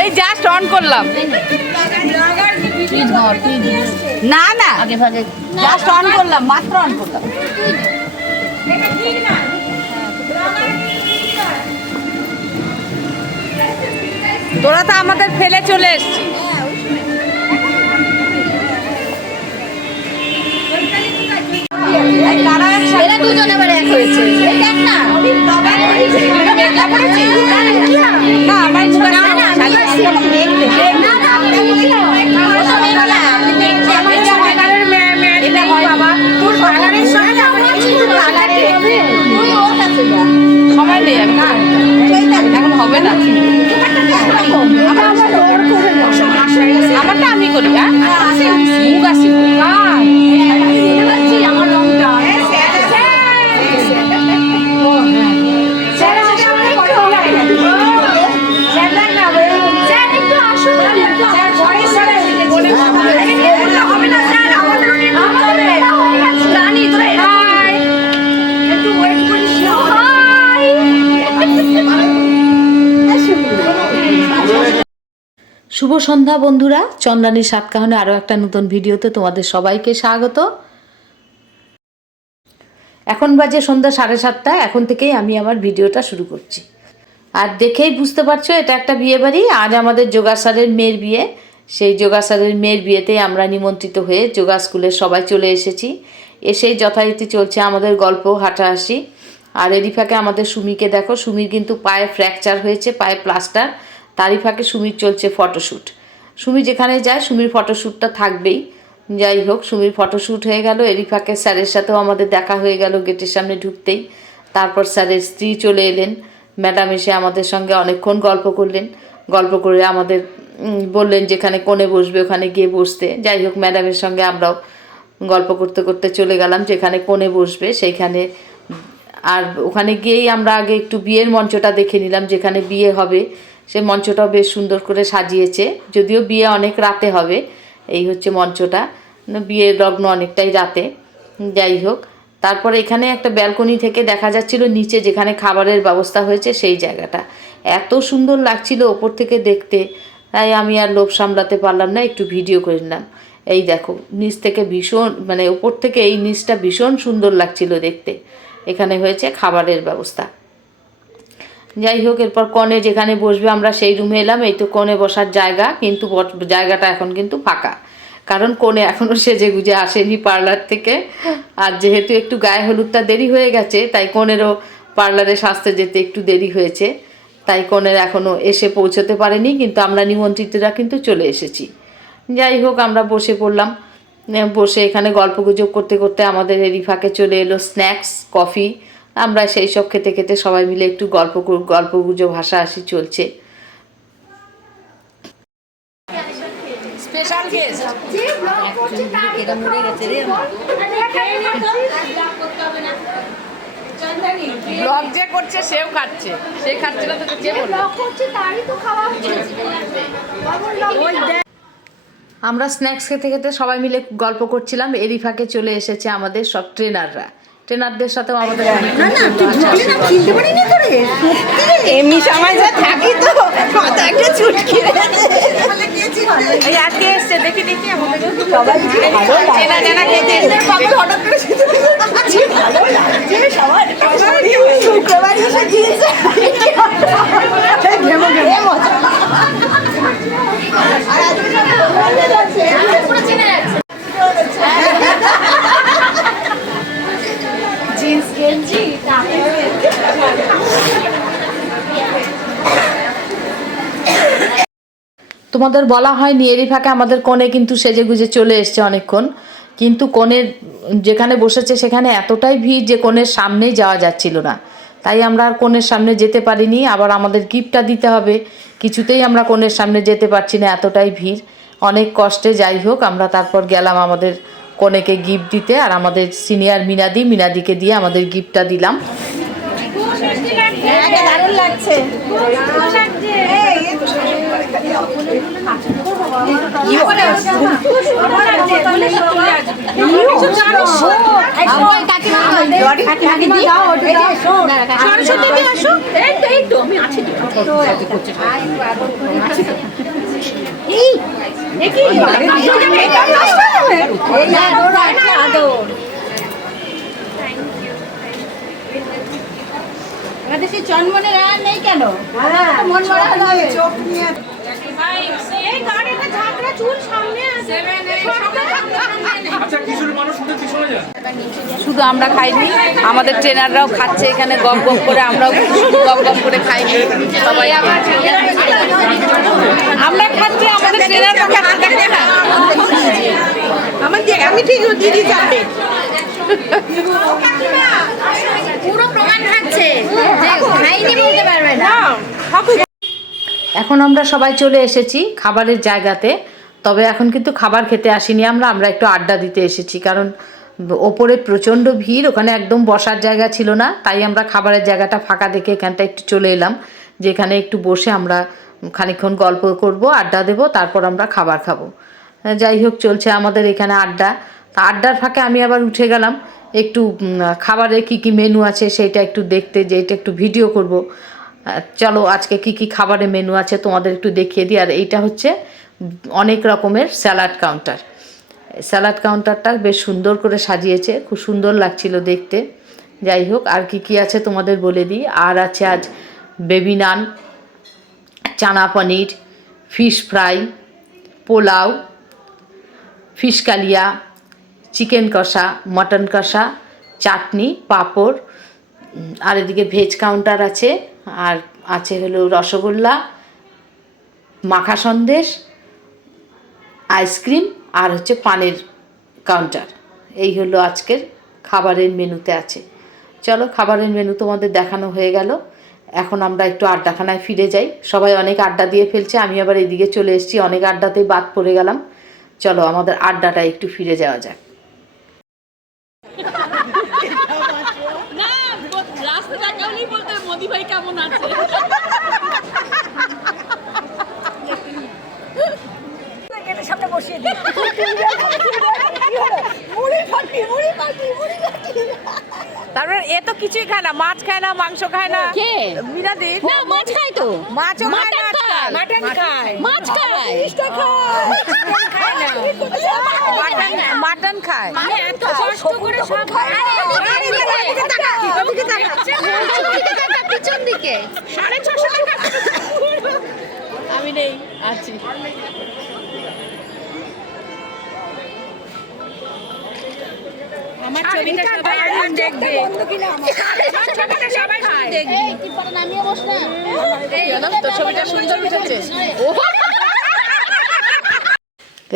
এই just on করলাম। না না আগে ভাগে জাস্ট অন করলাম, মাত্র অন করলাম। তোরা তো আমাদের ফেলে চলে এসছিস। এরা দুজন এবার এক হয়েছে। এই দেখ না সময় নেই এখন হবে না। আমারটা আমি করি। হ্যাঁ মুখ আসি আমার রংটা শুভ সন্ধ্যা বন্ধুরা, চন্দ্রানীর সাতকাহনে আরও একটা নতুন ভিডিওতে তোমাদের সবাইকে স্বাগত। এখন বাজে সন্ধ্যা 7:30। এখন থেকেই আমি আমার ভিডিওটা শুরু করছি। আর দেখেই বুঝতে পারছো এটা একটা বিয়ে বাড়ি। আজ আমাদের যোগা স্যারের মেয়ের বিয়ে। সেই যোগা স্যারের মেয়ের বিয়েতেই আমরা নিমন্ত্রিত হয়ে যোগা স্কুলের সবাই চলে এসেছি। এসেই যথারীতি চলছে আমাদের গল্প হাঁটাহাসি। আর এরই ফাঁকে আমাদের সুমিকে দেখো, সুমির কিন্তু পায়ে ফ্র্যাকচার হয়েছে, পায়ে প্লাস্টার। তারই ফাঁকে সুমির চলছে ফটোশ্যুট। সুমি যেখানে যায় সুমির ফটোশ্যুটটা থাকবেই। যাই হোক, সুমির ফটোশ্যুট হয়ে গেল। এরই ফাঁকে স্যারের সাথেও আমাদের দেখা হয়ে গেল গেটের সামনে ঢুকতেই। তারপর স্যারের স্ত্রী চলে এলেন। ম্যাডাম এসে আমাদের সঙ্গে অনেকক্ষণ গল্প করলেন। গল্প করে আমাদের বললেন যেখানে কোণে বসবে ওখানে গিয়ে বসতে। যাই হোক, ম্যাডামের সঙ্গে আমরাও গল্প করতে করতে চলে গেলাম যেখানে কোণে বসবে সেইখানে। আর ওখানে গিয়েই আমরা আগে একটু বিয়ের মঞ্চটা দেখে নিলাম, যেখানে বিয়ে হবে। সে মঞ্চটাও বেশ সুন্দর করে সাজিয়েছে, যদিও বিয়ে অনেক রাতে হবে। এই হচ্ছে মঞ্চটা, বিয়ের লগ্ন অনেকটাই রাতে। যাই হোক, তারপরে এখানে একটা ব্যালকনি থেকে দেখা যাচ্ছিল নিচে যেখানে খাবারের ব্যবস্থা হয়েছে সেই জায়গাটা। এত সুন্দর লাগছিল ওপর থেকে দেখতে, তাই আমি আর লোভ সামলাতে পারলাম না, একটু ভিডিও করে নিলাম। এই দেখো নিচ থেকে ভীষণ, মানে ওপর থেকে এই নিচটা ভীষণ সুন্দর লাগছিল দেখতে। এখানে হয়েছে খাবারের ব্যবস্থা। যাই হোক, এরপর কনে যেখানে বসবে আমরা সেই রুমে এলাম। এই তো কনে বসার জায়গা, কিন্তু জায়গাটা এখন কিন্তু ফাঁকা, কারণ কনে এখনও সেজে গুজে আসেনি পার্লার থেকে। আর যেহেতু একটু গায়ে হলুদটা দেরি হয়ে গেছে, তাই কনেরও পার্লারে সাজতে যেতে একটু দেরি হয়েছে, তাই কনের এখনও এসে পৌঁছতে পারেনি। কিন্তু আমরা নিমন্ত্রিতরা কিন্তু চলে এসেছি। যাই হোক, আমরা বসে পড়লাম। বসে এখানে গল্পগুজব করতে করতে আমাদের এরই ফাঁকে চলে এলো স্ন্যাক্স, কফি। আমরা সেই সব খেতে খেতে সবাই মিলে একটু গল্পগুজব হাসাহাসি চলছে। স্পেশাল গেস্ট ব্লগ যে করছে সেও খাচ্ছে, সে খাচ্ছে না তো কে বলবে? আমরা স্ন্যাক্স খেতে খেতে সবাই মিলে গল্প করছিলাম। এরই ফাঁকে চলে এসেছে আমাদের সব ট্রেনাররা। ট্রেনারদের সাথেও আমাদের এমনি সময় যা থাকি তো মাথা একটা চুটকি আজকে এসছে, দেখি দেখি জিন্স গেঞ্জি তোমাদের বলা হয়নি, এরই ফাঁকে আমাদের কনে কিন্তু সেজে গুজে চলে এসছে অনেকক্ষণ। কিন্তু কনের যেখানে বসেছে সেখানে এতটাই ভিড় যে কনের সামনেই যাওয়া যাচ্ছিল না, তাই আমরা আর কনের সামনে যেতে পারিনি। আবার আমাদের গিফটটা দিতে হবে, কিছুতেই আমরা কনের সামনে যেতে পারছি না, এতটাই ভিড়, অনেক কষ্টে। যাই হোক, আমরা তারপর গেলাম আমাদের কনেকে গিফট দিতে। আর আমাদের সিনিয়র মিনাদিকে দিয়ে আমাদের গিফটটা দিলাম। দারুণ লাগছে। সরস্বতী দি আসো। এই তো আমি আছি তো। এই কি চন্মনের আর নেই কেন? মন মরা হলো চোখ নিয়ে এই গাড়িটা ঝাঁকড়া চুল সামনে আছে। আচ্ছা কিশোরী মানুষ শুধু পিছনে যায়। শুধু আমরা খাইনি, আমাদের ট্রেনাররাও খাচ্ছে এখানে গপ গপ করে, আমরাও শুধু গপ গপ করে খাইনি। সবাই আমরা খাচ্ছি, আমাদের ট্রেনাররা খাচ্ছে। আমি ঠিক দিদি যাবে পুরো প্রমাণ থাকছে যে খাইনি বলতে পারবে না। এখন আমরা সবাই চলে এসেছি খাবারের জায়গাতে। তবে এখন কিন্তু খাবার খেতে আসিনি আমরা একটু আড্ডা দিতে এসেছি, কারণ ওপরে প্রচণ্ড ভিড়, ওখানে একদম বসার জায়গা ছিল না। তাই আমরা খাবারের জায়গাটা ফাঁকা দেখে এখানটা একটু চলে এলাম, যেখানে একটু বসে আমরা খানিকক্ষণ গল্প করব, আড্ডা দেব, তারপর আমরা খাবার খাবো। যাই হোক, চলছে আমাদের এখানে আড্ডা। তা আড্ডার ফাঁকে আমি আবার উঠে গেলাম একটু খাবারের কি কি মেনু আছে সেইটা একটু দেখতে, যে এটা একটু ভিডিও করব। চলো আজকে কি কি খাবারের মেনু আছে তোমাদের একটু দেখিয়ে দিই। আর এইটা হচ্ছে অনেক রকমের স্যালাড কাউন্টার। স্যালাড কাউন্টারটা বেশ সুন্দর করে সাজিয়েছে, খুব সুন্দর লাগছিল দেখতে। যাই হোক, আর কি কি আছে তোমাদের বলে দিই। আর আছে আজ বেবি নান, চানা পনির, ফিশ ফ্রাই, পোলাও, ফিশ কালিয়া, চিকেন কষা, মটন কষা, চাটনি, পাঁপড়। আর এদিকে ভেজ কাউন্টার আছে, আর আছে হলো রসগোল্লা, মাখা সন্দেশ, আইসক্রিম, আর হচ্ছে পানের কাউন্টার। এই হলো আজকের খাবারের মেনুতে আছে। চলো খাবারের মেনু তোমাদের দেখানো হয়ে গেল, এখন আমরা একটু আড্ডাখানায় ফিরে যাই। সবাই অনেক আড্ডা দিয়ে ফেলছে, আমি আবার এদিকে চলে এসেছি, অনেক আড্ডাতেই বাদ পড়ে গেলাম। চলো আমাদের আড্ডাটা একটু ফিরে যাওয়া যাক। মোদি ভাই কেমন আছে? সামনে বসিয়ে দিই। তারপর এ তো কিছুই খায় না, মাছ খায় না, মাংস খায় না। কে? মিনাদি না মাছ খায় তো। মাছও খায় না, মাটন খায়, মাছ খায়। মাটন খায়। মানে এত কষ্ট করে সব খায়। পিছন দিকে 650 টাকা। আমি নেই, আছি। আমার ছবিটা সবাই দেখবে। আমার ছবিটা সবাই দেখবে। এই কি পরে নামিয়ে বস না। এই তো ছবিটা সুন্দর উঠেছে।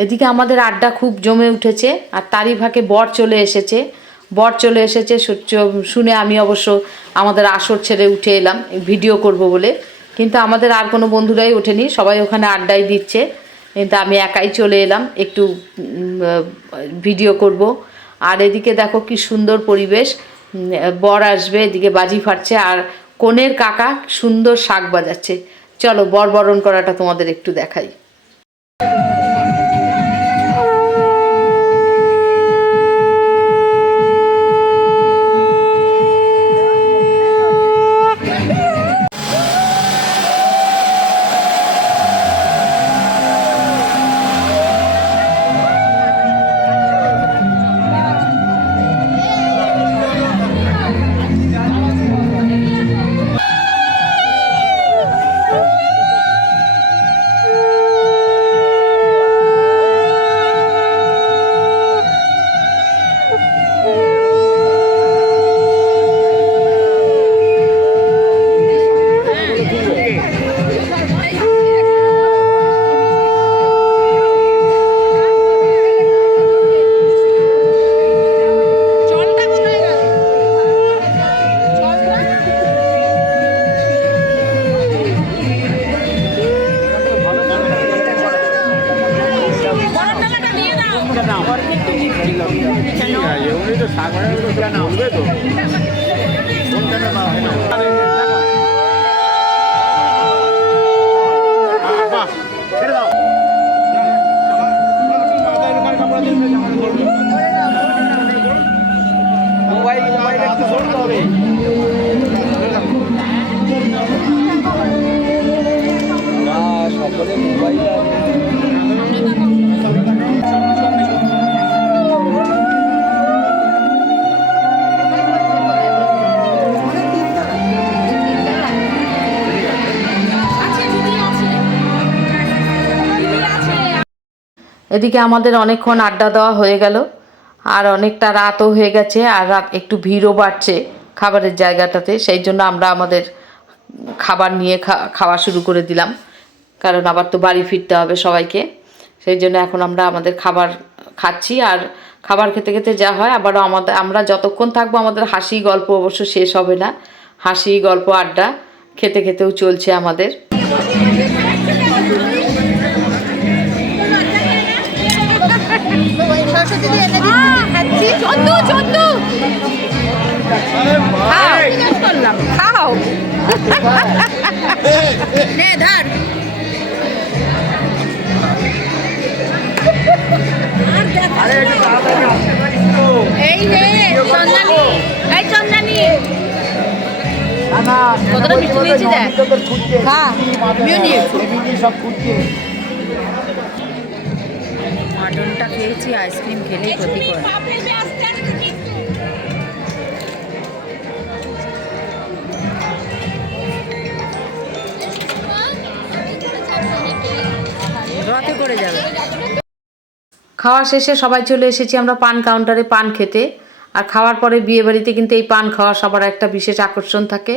এদিকে আমাদের আড্ডা খুব জমে উঠেছে, আর তারই ফাঁকে বর চলে এসেছে। শুনে আমি অবশ্য আমাদের আসর ছেড়ে উঠে এলাম ভিডিও করব বলে, কিন্তু আমাদের আর কোনো বন্ধুরাই ওঠেনি, সবাই ওখানে আড্ডাই দিচ্ছে, কিন্তু আমি একাই চলে এলাম একটু ভিডিও করব। আর এদিকে দেখো কি সুন্দর পরিবেশ, বর আসবে, এদিকে বাজি ফাটছে, আর কনের কাকা সুন্দর শাক বাজাচ্ছে। চলো বর বরণ করাটা তোমাদের একটু দেখাই। এদিকে আমাদের অনেকক্ষণ আড্ডা দেওয়া হয়ে গেল, আর অনেকটা রাতও হয়ে গেছে, আর রাত একটু ভিড়ও বাড়ছে খাবারের জায়গাটাতে। সেই জন্য আমরা আমাদের খাবার নিয়ে খাওয়া শুরু করে দিলাম, কারণ আবার তো বাড়ি ফিরতে হবে সবাইকে। সেই জন্য এখন আমরা আমাদের খাবার খাচ্ছি, আর খাবার খেতে খেতে যা হয় আবারও আমরা যতক্ষণ থাকবো আমাদের হাসি গল্প অবশ্য শেষ হবে না। হাসি গল্প আড্ডা খেতে খেতেও চলছে আমাদের। খাও নে ধর। এই রে চন্দানি, এই চন্দানি কতটা মিষ্টি দিয়েছি দেখ। হ্যাঁ আমিও নিয়েছি। মাটনটা খেয়েছি, আইসক্রিম খেলেই ক্ষতিকর। রথে করে যাবে। খাওয়া শেষে সবাই চলে এসেছি আমরা পান কাউন্টারে পান খেতে। আর খাওয়ার পরে বিয়েবাড়িতে কিন্তু এই পান খাওয়া সবার একটা বিশেষ আকর্ষণ থাকে।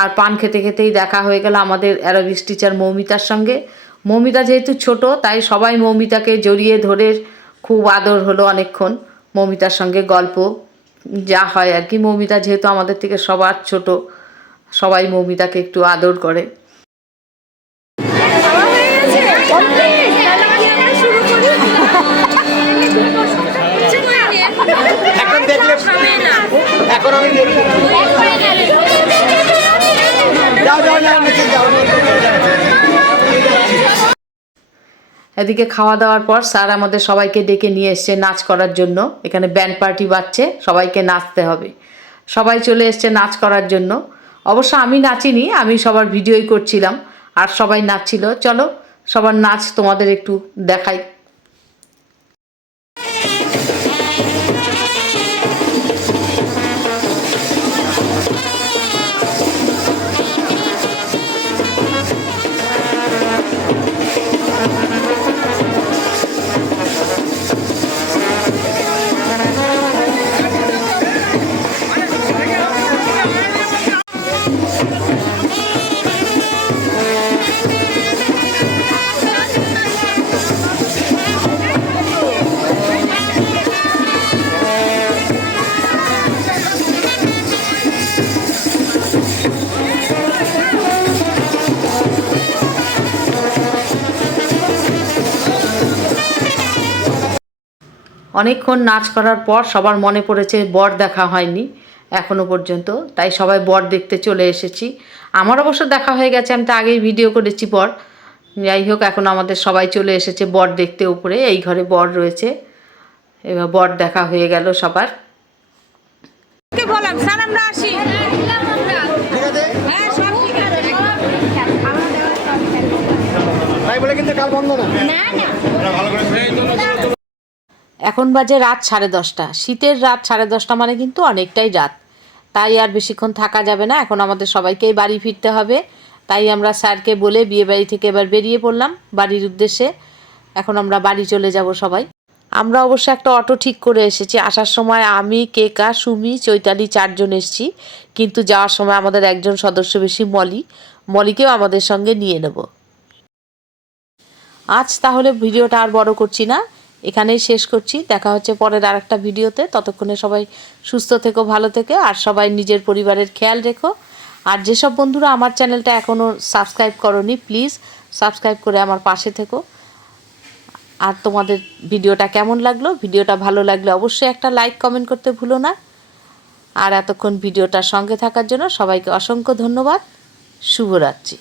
আর পান খেতে খেতেই দেখা হয়ে গেল আমাদের অ্যারোবিক্স টিচার মৌমিতার সঙ্গে। মৌমিতা যেহেতু ছোট, তাই সবাই মৌমিতাকে জড়িয়ে ধরে খুব আদর হলো অনেকক্ষণ। মৌমিতার সঙ্গে গল্প যা হয় আর কি। মৌমিতা যেহেতু আমাদের থেকে সবার ছোট, সবাই মৌমিতাকে একটু আদর করে। এখন আমি এদিকে খাওয়া দাওয়ার পর স্যার আমাদের সবাইকে ডেকে নিয়ে এসছে নাচ করার জন্য। এখানে ব্যান্ড পার্টি বাজছে, সবাইকে নাচতে হবে। সবাই চলে এসছে নাচ করার জন্য। অবশ্য আমি নাচিনি, আমি সবার ভিডিওই করছিলাম, আর সবাই নাচছিল। চলো সবার নাচ তোমাদের একটু দেখাই। অনেকক্ষণ নাচ করার পর সবার মনে পড়েছে বর দেখা হয়নি এখনো পর্যন্ত, তাই সবাই বর দেখতে চলে এসেছি। আমার অবশ্য দেখা হয়ে গেছে, আমি তো আগেই ভিডিও করেছি বর। যাই হোক, এখন আমাদের সবাই চলে এসেছে বর দেখতে। উপরে এই ঘরে বর রয়েছে। এবার বর দেখা হয়ে গেল সবার। বললাম স্যার আমরা আসি। হ্যাঁ সব ঠিক আছে। তাই বলে কিন্তু কাল বন্ধ না। না না এখন বাজে রাত 10:30। শীতের রাত 10:30 মানে কিন্তু অনেকটাই রাত, তাই আর বেশিক্ষণ থাকা যাবে না। এখন আমাদের সবাইকেই বাড়ি ফিরতে হবে। তাই আমরা স্যারকে বলে বিয়েবাড়ি থেকে এবার বেরিয়ে পড়লাম বাড়ির উদ্দেশ্যে। এখন আমরা বাড়ি চলে যাব সবাই। আমরা অবশ্য একটা অটো ঠিক করে এসেছি। আসার সময় আমি, কেকা, সুমি, চৈতালি 4 জন এসেছি, কিন্তু যাওয়ার সময় আমাদের একজন সদস্য বেশি, মলিকেও আমাদের সঙ্গে নিয়ে নেব। আজ তাহলে ভিডিওটা আর বড় করছি না, এখানেই শেষ করছি। দেখা হচ্ছে পরের আরেকটা ভিডিওতে। ততক্ষণে সবাই সুস্থ থেকো, ভালো থেকো, আর সবাই নিজের পরিবারের খেয়াল রেখো। আর যেসব বন্ধুরা আমার চ্যানেলটা এখনও সাবস্ক্রাইব করোনি, প্লিজ সাবস্ক্রাইব করে আমার পাশে থেকো। আর তোমাদের ভিডিওটা কেমন লাগলো? ভিডিওটা ভালো লাগলে অবশ্যই একটা লাইক কমেন্ট করতে ভুলো না। আর এতক্ষণ ভিডিওটার সঙ্গে থাকার জন্য সবাইকে অসংখ্য ধন্যবাদ। শুভরাত্রি।